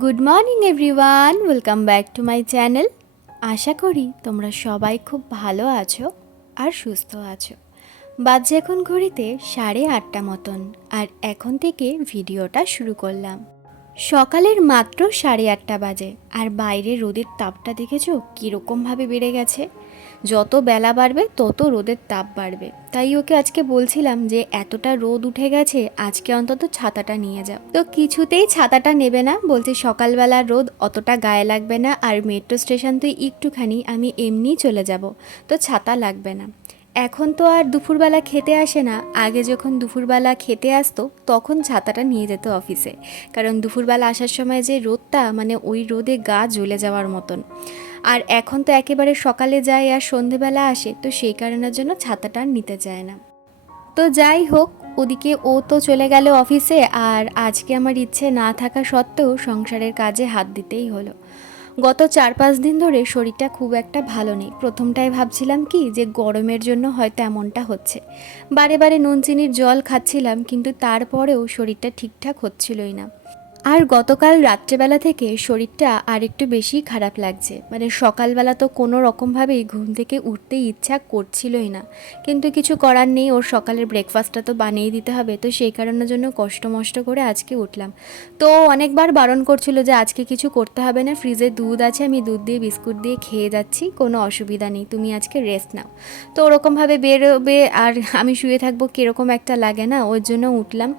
Good morning everyone welcome back to my channel আশা করি তোমরা সবাই খুব ভালো আছো আর সুস্থ আছো। বাজে এখন ঘড়িতে সাড়ে আটটা মতন, আর এখন থেকে ভিডিওটা শুরু করলাম। সকালের মাত্র সাড়ে আটটা বাজে, আর বাইরে রোদের তাপটা দেখেছ? কীরকমভাবে বেড়ে গেছে? যত বেলা বাড়বে, তত রোদের তাপ বাড়বে। তাই ওকে আজকে বলছিলাম যে, এতটা রোদ উঠে গেছে, আজকে অন্তত ছাতাটা নিয়ে যাও তো কিছুতেই ছাতাটা নেবে না, বলছে সকালবেলা রোদ অতটা গায়ে লাগবে না, আর মেট্রো স্টেশন তো একটুখানি, আমি এমনি চলে যাব। তো ছাতা লাগবে না। এখন তো আর দুপুরবেলা খেতে আসে না। আগে যখন দুপুরবেলা খেতে আসতো, তখন ছাতাটা নিয়ে যেত অফিসে। কারণ দুপুরবেলা আসার সময় যে রোদটা মানে ওই রোদে গা জ্বলে যাওয়ার মতন। আর এখন তো একেবারে সকালে যায় আর সন্ধেবেলা আসে, তো সেই কারণের জন্য ছাতাটা নিতে চায় না। তো যাই হোক, ওদিকে ও তো চলে গেল অফিসে, আর আজকে আমার ইচ্ছে না থাকা সত্ত্বেও সংসারের কাজে হাত দিতেই হলো। গত চার পাঁচ দিন ধরে শরীরটা খুব একটা ভালো নেই। প্রথমটাই ভাবছিলাম কি যে গরমের জন্য হয়তো এমনটা হচ্ছে। বারে বারে নুন, চিনির জল খাচ্ছিলাম, কিন্তু তারপরেও শরীরটা ঠিকঠাক হচ্ছিলই না। আর গতকাল রাত্রেবেলা থেকে শরীরটা আর একটু বেশি খারাপ লাগছে। মানে সকালবেলা তো কোনো রকমভাবেই ঘুম থেকে উঠতে ইচ্ছা করছিলই না। কিন্তু কিছু করার নেই, ওর সকালের ব্রেকফাস্টটা তো বানিয়ে দিতে হবে, তো সেই কারণের জন্য কষ্ট মষ্ট করে আজকে উঠলাম। তো অনেকবার বারণ করছিল যে আজকে কিছু করতে হবে না, ফ্রিজে দুধ আছে, আমি দুধ দিয়ে বিস্কুট দিয়ে খেয়ে যাচ্ছি, কোনো অসুবিধা নেই, তুমি আজকে রেস্ট নাও। তো ওরকমভাবে বেরোবে আর আমি শুয়ে থাকব কীরকম একটা লাগে না, ওর জন্য উঠলাম।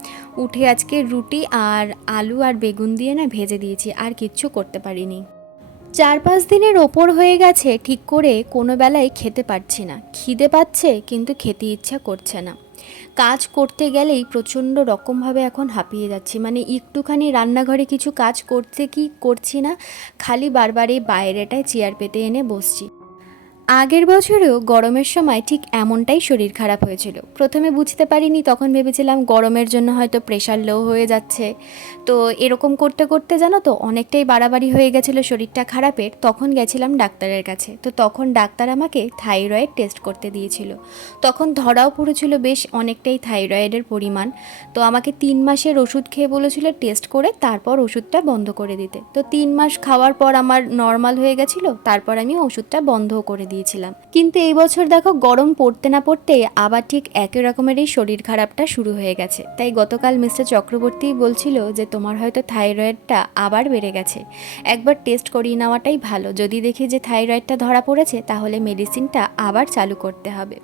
উঠে আজকে রুটি আর আলু আর বেগুন দিয়ে না ভেজে দিয়েছি, আর কিচ্ছু করতে পারিনি। চার পাঁচ দিনের ওপর হয়ে গেছে, ঠিক করে কোনো বেলায় খেতে পারছি না। খিদে পাচ্ছে, কিন্তু খেতে ইচ্ছা করছে না। কাজ করতে গেলেই প্রচণ্ড রকমভাবে এখন হাঁপিয়ে যাচ্ছি। মানে একটুখানি রান্নাঘরে কিছু কাজ করতে কি করছি না, খালি বারবার এই বাইরেটায় চেয়ার পেতে এনে বসছি। আগের বছরেও গরমের সময় ঠিক এমনটাই শরীর খারাপ হয়েছিল। প্রথমে বুঝতে পারিনি, তখন ভেবেছিলাম গরমের জন্য হয়তো প্রেশার লো হয়ে যাচ্ছে। তো এরকম করতে করতে জানো তো, অনেকটাই বাড়াবাড়ি হয়ে গেছিল শরীরটা খারাপের, তখন গেছিলাম ডাক্তারের কাছে। তো তখন ডাক্তার আমাকে থাইরয়েড টেস্ট করতে দিয়েছিল। তখন ধরাও পড়েছিল বেশ অনেকটাই থাইরয়েডের পরিমাণ। তো আমাকে তিন মাসের ওষুধ খেয়ে বলেছিল টেস্ট করে তারপর ওষুধটা বন্ধ করে দিতে। তো তিন মাস খাওয়ার পর আমার নর্মাল হয়ে গেছিল, তারপর আমি ওষুধটা বন্ধও করে দিয়েছিলাম। কিন্তু এই বছর দেখো গরম পড়তে না পড়তে আবার ঠিক একই রকমেরই শরীর খারাপটা শুরু হয়ে গেছে। তাই গতকাল মিস্টার চক্রবর্তী বলছিল যে তোমার হয়তো থাইরয়েডটা আবার বেড়ে গেছে। একবার টেস্ট করিয়ে নেওয়াটাই ভালো। যদি দেখি যে থাইরয়েডটা ধরা পড়েছে তাহলে মেডিসিনটা আবার চালু করতে হবে।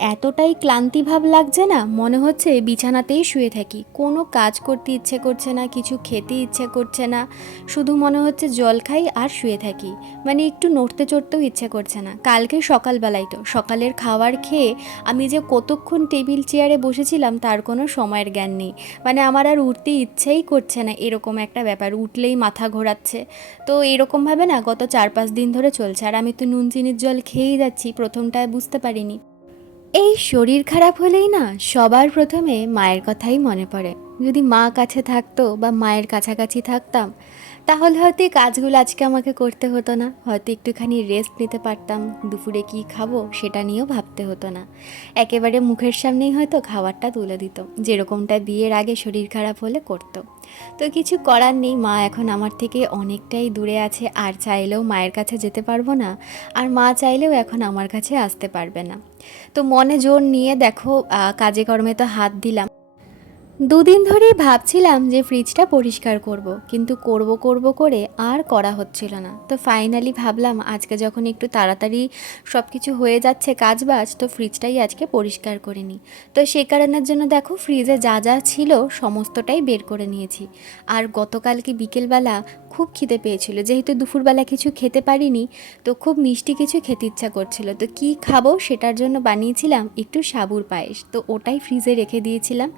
এতটাই ক্লান্তি ভাব লাগছে না? মনে হচ্ছে বিছানাতেই শুয়ে থাকি। কোনো কাজ করতে ইচ্ছে করছে না, কিছু খেতে ইচ্ছে করছে না। শুধু মনে হচ্ছে জল খাই আর শুয়ে থাকি। মানে একটু নড়তে চড়তেও ইচ্ছে করছে না। কালকে সকালবেলায় তো। সকালের খাবার খেয়ে আমি যে কতক্ষণ টেবিল চেয়ারে বসেছিলাম তার কোনো সময়ের জ্ঞান নেই। মানে আমার আর উঠতে ইচ্ছেই করছে না এরকম একটা ব্যাপার। উঠলেই মাথা ঘোরাচ্ছে। তো এরকমভাবে না গত চার পাঁচ দিন ধরে চলছে। আর আমি তো নুন, চিনির জল খেয়েই যাচ্ছি। প্রথমটায় বুঝতে পারিনি। এই শরীর খারাপ হলেই না সবার প্রথমে মায়ের কথাই মনে পড়ে। যদি মা কাছে থাকতো বা মায়ের কাছাকাছি থাকতাম তাহলে হয়তো এই কাজগুলো আজকে আমাকে করতে হতো না। হয়তো একটুখানি রেস্ট নিতে পারতাম, দুপুরে কি খাব সেটা নিয়েও ভাবতে হতো না। একেবারে মুখের সামনেই হয়তো খাবারটা তুলে দিত, যেরকমটা বিয়ের আগে শরীর খারাপ হলে করতো। তো কিছু করার নেই, মা এখন আমার থেকে অনেকটাই দূরে আছে, আর চাইলেও মায়ের কাছে যেতে পারব না, আর মা চাইলেও এখন আমার কাছে আসতে পারবে না। তো মনে জোর নিয়ে দেখো কাজে কর্মে তো হাত দিলাম দুদিন ধরেই ভাবছিলাম যে ফ্রিজটা পরিষ্কার করব, কিন্তু করব করব করে আর করা হচ্ছিল না। তো ফাইনালি ভাবলাম, আজকে যখন একটু তাড়াতাড়ি সব কিছু হয়ে যাচ্ছে কাজ বাজ তো ফ্রিজটাই আজকে পরিষ্কার করে নিই। তো সে কারণের জন্য দেখো ফ্রিজে যা যা ছিল সমস্তটাই বের করে নিয়েছি। আর গতকালকে বিকেলবেলা খুব খিদে পেয়েছিল, যেহেতু দুপুরবেলা কিছু খেতে পারিনি, তো খুব মিষ্টি কিছু খেতে ইচ্ছা করছিল। তো কি খাব সেটার জন্য বানিয়েছিলাম একটু সাবুর পায়েস, তো ওটাই ফ্রিজে রেখে দিয়েছিলাম।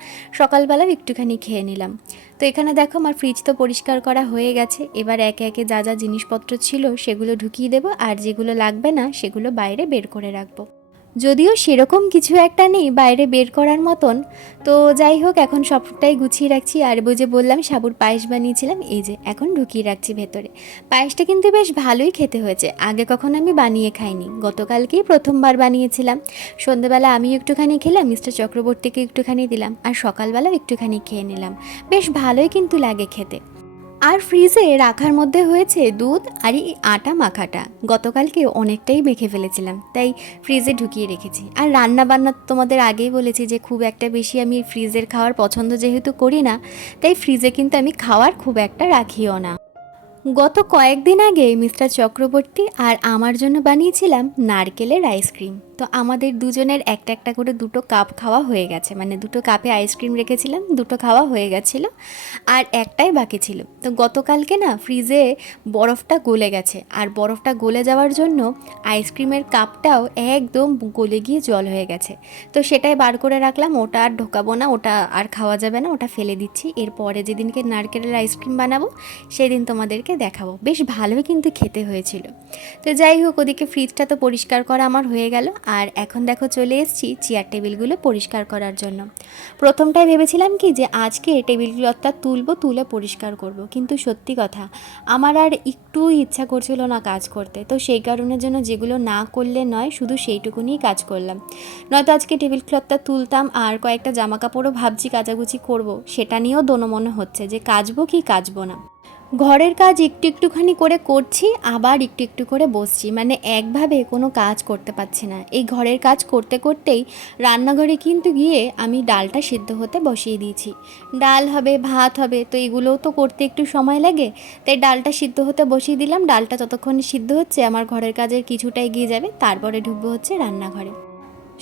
সকালবেলাও একটুখানি খেয়ে নিলাম। তো এখানে দেখো আমার ফ্রিজ তো পরিষ্কার করা হয়ে গেছে। এবার একে একে যা যা জিনিসপত্র ছিল সেগুলো ঢুকিয়ে দেবো আর যেগুলো লাগবে না সেগুলো বাইরে বের করে রাখব। যদিও সেরকম কিছু একটা নেই বাইরে বের করার মতন। তো যাই হোক, এখন সবটাই গুছিয়ে রাখছি। আর যে বললাম, সাবুর পায়েস বানিয়েছিলাম। এই যে, এখন ঢুকিয়ে রাখছি ভেতরে। পায়েসটা কিন্তু বেশ ভালোই খেতে হয়েছে। আগে কখনো আমি বানিয়ে খাইনি। গতকালকেই প্রথমবার বানিয়েছিলাম। সন্ধেবেলা আমি একটুখানি খেলাম, মিস্টার চক্রবর্তীকে একটুখানি দিলাম। আর সকালবেলাও একটুখানি খেয়ে নিলাম। বেশ ভালোই কিন্তু লাগে খেতে। আর ফ্রিজে রাখার মধ্যে হয়েছে দুধ আর এই আটা মাখাটা। গতকালকে অনেকটাই মেখে ফেলেছিলাম, তাই ফ্রিজে ঢুকিয়ে রেখেছি। আর রান্না বান্না তোমাদের আগেই বলেছি যে খুব একটা বেশি আমি ফ্রিজের খাওয়ার পছন্দ যেহেতু করি না, তাই ফ্রিজে কিন্তু আমি খাওয়ার খুব একটা রাখিও না। গত কয়েকদিন আগে মিস্টার চক্রবর্তী আর আমার জন্য বানিয়েছিলাম নারকেলের আইসক্রিম। তো আমাদের দুজনের একটা একটা করে দুটো কাপ খাওয়া হয়ে গেছে। মানে দুটো কাপে আইসক্রিম রেখেছিলাম, দুটো খাওয়া হয়ে গেছিল আর একটাই বাকি ছিল। তো গতকালকে না ফ্রিজে বরফটা গলে গেছে আর বরফটা গলে যাওয়ার জন্য আইসক্রিমের কাপটাও একদম গলে গিয়ে জল হয়ে গেছে। তো সেটাই বার করে রাখলাম, ওটা আর ঢোকাবো না, ওটা আর খাওয়া যাবে না, ওটা ফেলে দিচ্ছি। এরপরে যেদিনকে নারকেলের আইসক্রিম বানাবো, সেদিন তোমাদেরকে দেখাবো। বেশ ভালোই কিন্তু খেতে হয়েছিল। তো যাই হোক, ওদিকে ফ্রিজটা তো পরিষ্কার করা আমার হয়ে গেল। আর এখন দেখো চলে এসেছি চেয়ার টেবিলগুলো পরিষ্কার করার জন্য। প্রথমটাই ভেবেছিলাম কি যে আজকে টেবিল ক্লথটা তুলবো, তুলে পরিষ্কার করব। কিন্তু সত্যি কথা, আমার আর একটু ইচ্ছা করছিল না কাজ করতে। তো সেই কারণের জন্য যেগুলো না করলে নয়, শুধু সেইটুকুনিই কাজ করলাম। নয়তো আজকে টেবিল ক্লথটা তুলতাম আর কয়েকটা জামা কাপড়ও ভাবছি কাচাকুচি করব, সেটা নিয়েও দোনো মনে হচ্ছে যে কাচবো কি কাচবো না। ঘরের কাজ একটু একটুখানি করে করছি, আবার একটু একটু করে বসছি। মানে একভাবে কোনো কাজ করতে পারছি না। এই ঘরের কাজ করতে করতেই রান্নাঘরে কিন্তু গিয়ে আমি ডালটা সিদ্ধ হতে বসিয়ে দিয়েছি। ডাল হবে, ভাত হবে, তো এগুলোও তো করতে একটু সময় লাগে। তাই ডালটা সিদ্ধ হতে বসিয়ে দিলাম। ডালটা ততক্ষণ সিদ্ধ হচ্ছে, আমার ঘরের কাজের কিছুটা এগিয়ে যাবে। তারপরে ঢুকবো হচ্ছে রান্নাঘরে।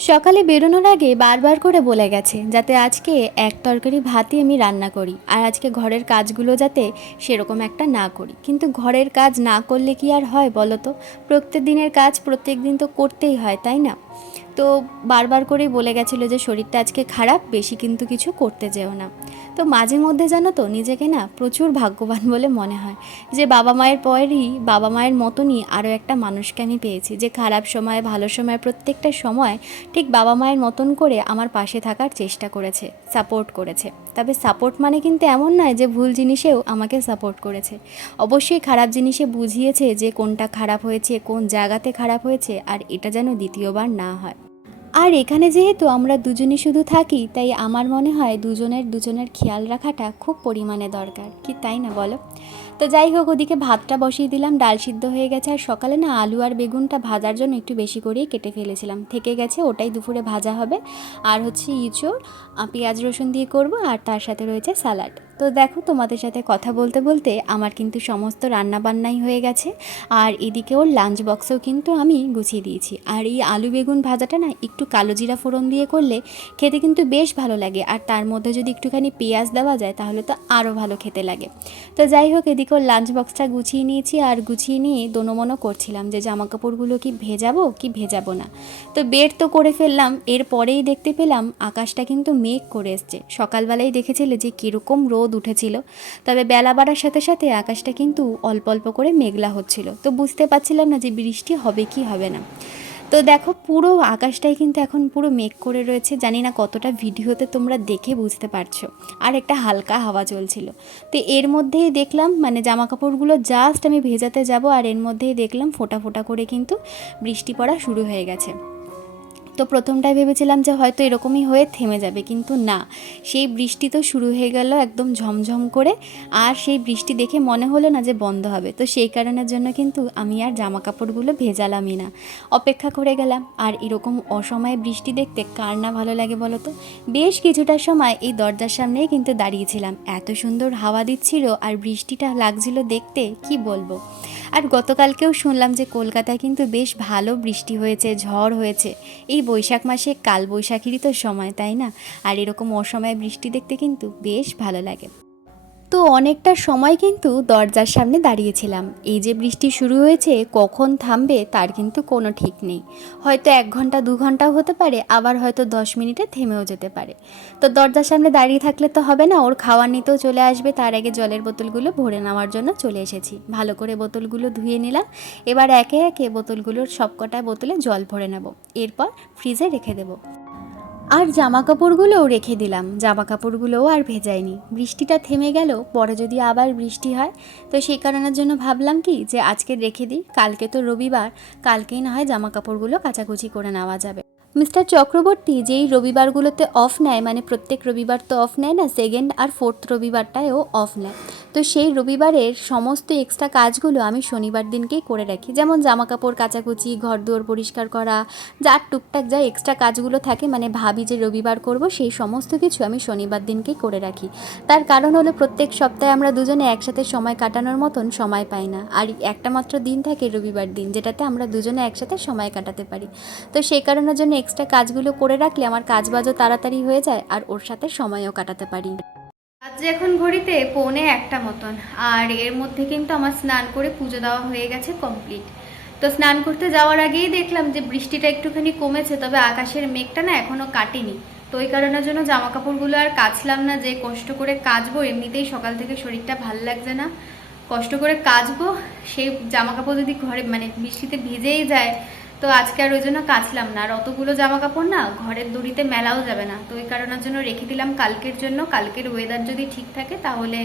সকালে বেরোনোর আগে বারবার করে বলে গেছে যাতে আজকে এক তরকারি ভাতই আমি রান্না করি আর আজকে ঘরের কাজগুলো যাতে সেরকম একটা না করি। কিন্তু ঘরের কাজ না করলে কি আর হয় বলো তো? প্রত্যেক দিনের কাজ প্রত্যেক দিন তো করতেই হয়, তাই না? তো বারবার করেই বলে গেছিল যে, শরীরটা আজকে খারাপ, বেশি কিন্তু কিছু করতে যেও না। তো মাঝে মধ্যে জানো তো, নিজেকে না প্রচুর ভাগ্যবান বলে মনে হয় যে, বাবা মায়ের পরেরই, বাবা মায়ের মতনই আরও একটা মানুষকে আমি পেয়েছি যে, খারাপ সময়, ভালো সময়, প্রত্যেকটা সময় ঠিক বাবা মায়ের মতন করে আমার পাশে থাকার চেষ্টা করেছে, সাপোর্ট করেছে। তবে সাপোর্ট মানে কিন্তু এমন নয় যে ভুল জিনিসেও আমাকে সাপোর্ট করেছে। অবশ্যই খারাপ জিনিসে বুঝিয়েছে যে কোনটা খারাপ হয়েছে, কোন জায়গাতে খারাপ হয়েছে, আর এটা যেন দ্বিতীয়বার না হয়। আর এখানে যেহেতু আমরা দুজনই শুধু থাকি, তাই আমার মনে হয় দুজনের দুজনের খেয়াল রাখাটা খুব পরিমাণে দরকার। কি তাই না বলো? তো যাই হোক, ওদিকে ভাতটা বসিয়ে দিলাম, ডাল সিদ্ধ হয়ে গেছে। আর সকালে না আলু আর বেগুনটা ভাজার জন্য একটু বেশি করেই কেটে ফেলেছিলাম। থেকে গেছে, ওটাই দুপুরে ভাজা হবে। আর হচ্ছে ইঁচড় পেঁয়াজ রসুন দিয়ে করব, আর তার সাথে রয়েছে স্যালাড। তো দেখো তোমাদের সাথে কথা বলতে বলতে আমার কিন্তু সমস্ত রান্না বান্নাই হয়ে গেছে। আর এদিকে ওর লাঞ্চ বক্সও কিন্তু আমি গুছিয়ে দিয়েছি। আর এই আলু বেগুন ভাজাটা না একটু কালো জিরা ফোড়ন দিয়ে করলে খেতে কিন্তু বেশ ভালো লাগে। আর তার মধ্যে যদি একটুখানি পেঁয়াজ দেওয়া যায় তাহলে তো আরও ভালো খেতে লাগে। তো যাই হোক, এদিকে ওর লাঞ্চ বক্সটা গুছিয়ে নিয়েছি আর গুছিয়ে নিয়ে দোনোমনো করছিলাম যে জামা কাপড়গুলো কি ভেজাবো কি ভেজাবো না। তো বেড তো করে ফেললাম, এরপরেই দেখতে পেলাম আকাশটা কিন্তু মেঘ করে এসছে। সকালবেলায় দেখেছিলে যে কীরকম রোদ উঠেছিল। তবে বেলা বাড়ার সাথে সাথে আকাশটা কিন্তু অল্প অল্প করে মেঘলা হচ্ছিল। তো বুঝতে পারছিলাম না যে বৃষ্টি হবে কি হবে না। তো দেখো পুরো আকাশটাই কিন্তু এখন পুরো মেঘ করে রয়েছে। জানি না কতটা ভিডিওতে তোমরা দেখে বুঝতে পারছ। আর একটা হালকা হাওয়া চলছিল। তো এর মধ্যেই দেখলাম মানে জামা কাপড়গুলো জাস্ট আমি ভেজাতে যাব, আর এর মধ্যেই দেখলাম ফোটা ফোটা করে কিন্তু বৃষ্টি পড়া শুরু হয়ে গেছে। তো প্রথমটাই ভেবেছিলাম যে হয়তো এরকমই হয়ে থেমে যাবে, কিন্তু না। সেই বৃষ্টি তো শুরু হয়ে গেল একদম ঝমঝম করে, আর সেই বৃষ্টি দেখে মনে হলো না যে বন্ধ হবে। তো সেই কারণের জন্য কিন্তু আমি আর জামা কাপড়গুলো ভেজালামই না। অপেক্ষা করে গেলাম, আর এরকম অসময়ে বৃষ্টি দেখতে কার না ভালো লাগে বলো তো? বেশ কিছুটা সময় এই দরজার সামনেই কিন্তু দাঁড়িয়েছিলাম। এত সুন্দর হাওয়া দিচ্ছিল আর বৃষ্টিটা লাগছিল দেখতে, কি বলব? আর গতকালকেও শুনলাম যে কলকাতায় কিন্তু বেশ ভালো বৃষ্টি হয়েছে, ঝড় হয়েছে। এই বৈশাখ মাসে কাল বৈশাখীরই তো সময়, তাই না? আর এরকম অসময়ে বৃষ্টি দেখতে কিন্তু বেশ ভালো লাগে। তো অনেকটা সময় কিন্তু দরজার সামনে দাঁড়িয়েছিলাম। এই যে বৃষ্টি শুরু হয়েছে, কখন থামবে তার কিন্তু কোনো ঠিক নেই। হয়তো এক ঘণ্টা, দু ঘন্টাও হতে পারে, আবার হয়তো দশ মিনিটে থেমেও যেতে পারে। তো দরজার সামনে দাঁড়িয়ে থাকলে তো হবে না, ওর খাওয়ার নিতেও চলে আসবে। তার আগে জলের বোতলগুলো ভরে নেওয়ার জন্য চলে এসেছি। ভালো করে বোতলগুলো ধুয়ে নিলাম। এবার একে একে বোতলগুলোর সবকটা বোতলে জল ভরে নেব। এরপর ফ্রিজে রেখে দেবো। আর জামা কাপড়গুলোও রেখে দিলাম। জামা কাপড়গুলোও আর ভেজাইনি। বৃষ্টিটা থেমে গেল, পরে যদি আবার বৃষ্টি হয়, তো সেই কারণের জন্য ভাবলাম কি যে আজকে রেখে দিই, কালকে তো রবিবার, কালকেই না হয় জামা কাপড়গুলো কাচাকুচি করে নেওয়া যাবে। মিস্টার চক্রবর্তী, যেই রবিবারগুলোতে অফ নেয় মানে প্রত্যেক রবিবার তো অফ নেয় না সেকেন্ড আর ফোর্থ রবিবারটায়ও অফ নেয়। তো সেই রবিবারের সমস্ত এক্সট্রা কাজগুলো আমি শনিবার দিনকেই করে রাখি। যেমন জামা কাপড় কাচাকুচি ঘর দুয়ার পরিষ্কার করা, যার টুকটাক যা এক্সট্রা কাজগুলো থাকে মানে ভাবি যে রবিবার করব, সেই সমস্ত কিছু আমি শনিবার দিনকেই করে রাখি। তার কারণ হলো প্রত্যেক সপ্তাহে আমরা দুজনে একসাথে সময় কাটানোর মতন সময় পাই না। আর একটা মাত্র দিন থাকে রবিবার দিন, যেটাতে আমরা দুজনে একসাথে সময় কাটাতে পারি। তো সেই কারণের জন্য এক্সট্রা কাজগুলো করে রাখলে আমার কাজ বাজও তাড়াতাড়ি হয়ে যায় আর ওর সাথে সময়ও কাটাতে পারি। আজ এখন ঘড়িতে পৌনে একটা মতন, আর এর মধ্যে কিন্তু আমার স্নান করে পুজো দেওয়া হয়ে গেছে কমপ্লিট তো স্নান করতে যাওয়ার আগেই দেখলাম যে বৃষ্টিটা একটুখানি কমেছে, তবে আকাশের মেঘটা না এখনও কাটেনি। তো ওই কারণের জন্য জামা কাপড়গুলো আর কাচলাম না, যে কষ্ট করে কাচবো এমনিতেই সকাল থেকে শরীরটা ভালো লাগছে না। কষ্ট করে কাচবো, সেই জামা কাপড় যদি ঘরে মানে বৃষ্টিতে ভিজেই যায় তো আজকে আর ওই জন্য কাচলাম না। আর অতগুলো জামা কাপড় না ঘরের দড়িতে মেলাও যাবে না। তো ওই কারণের জন্য রেখে দিলাম কালকের জন্য। কালকের ওয়েদার যদি ঠিক থাকে তাহলে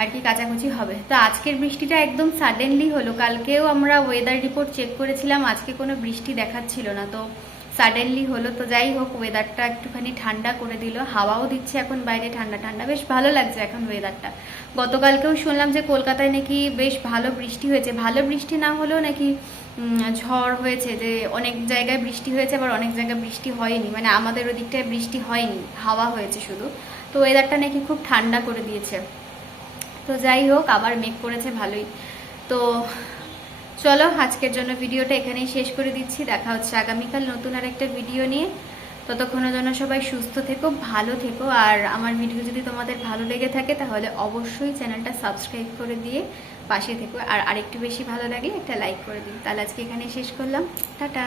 আর কি কাচাকুচি হবে। তো আজকের বৃষ্টিটা একদম সাডেনলি হলো। কালকেও আমরা ওয়েদার রিপোর্ট চেক করেছিলাম। আজকে কোনো বৃষ্টি দেখাচ্ছিল না। তো সাডেনলি হলো তো যাই হোক ওয়েদারটা একটুখানি ঠান্ডা করে দিল। হাওয়াও দিচ্ছে এখন বাইরে ঠান্ডা ঠান্ডা। বেশ ভালো লাগছে এখন ওয়েদারটা গতকালকেও শুনলাম যে কলকাতায় নাকি বেশ ভালো বৃষ্টি হয়েছে। ভালো বৃষ্টি না হলেও নাকি ঝড় হয়েছে যে অনেক জায়গায় বৃষ্টি হয়েছে, আবার অনেক জায়গায় বৃষ্টি হয়নি। মানে আমাদের ওদিকটায় বৃষ্টি হয়নি, হাওয়া হয়েছে শুধু। তো ওয়েদারটা নাকি খুব ঠান্ডা করে দিয়েছে। তো যাই হোক, আবার মেঘ করেছে ভালোই। তো চলো, আজকের জন্য ভিডিওটা এখানেই শেষ করে দিচ্ছি। দেখা হচ্ছে আগামীকাল নতুন আর একটা ভিডিও নিয়ে। ততক্ষণের জন্য সবাই সুস্থ থেকো, ভালো থেকো। আর আমার ভিডিও যদি তোমাদের ভালো লেগে থাকে, তাহলে অবশ্যই চ্যানেলটা সাবস্ক্রাইব করে দিয়ে পাশে থেকো। আর আরেকটু বেশি ভালো লাগে একটা লাইক করে দিন তাহলে আজকে এখানে শেষ করলাম। টাটা।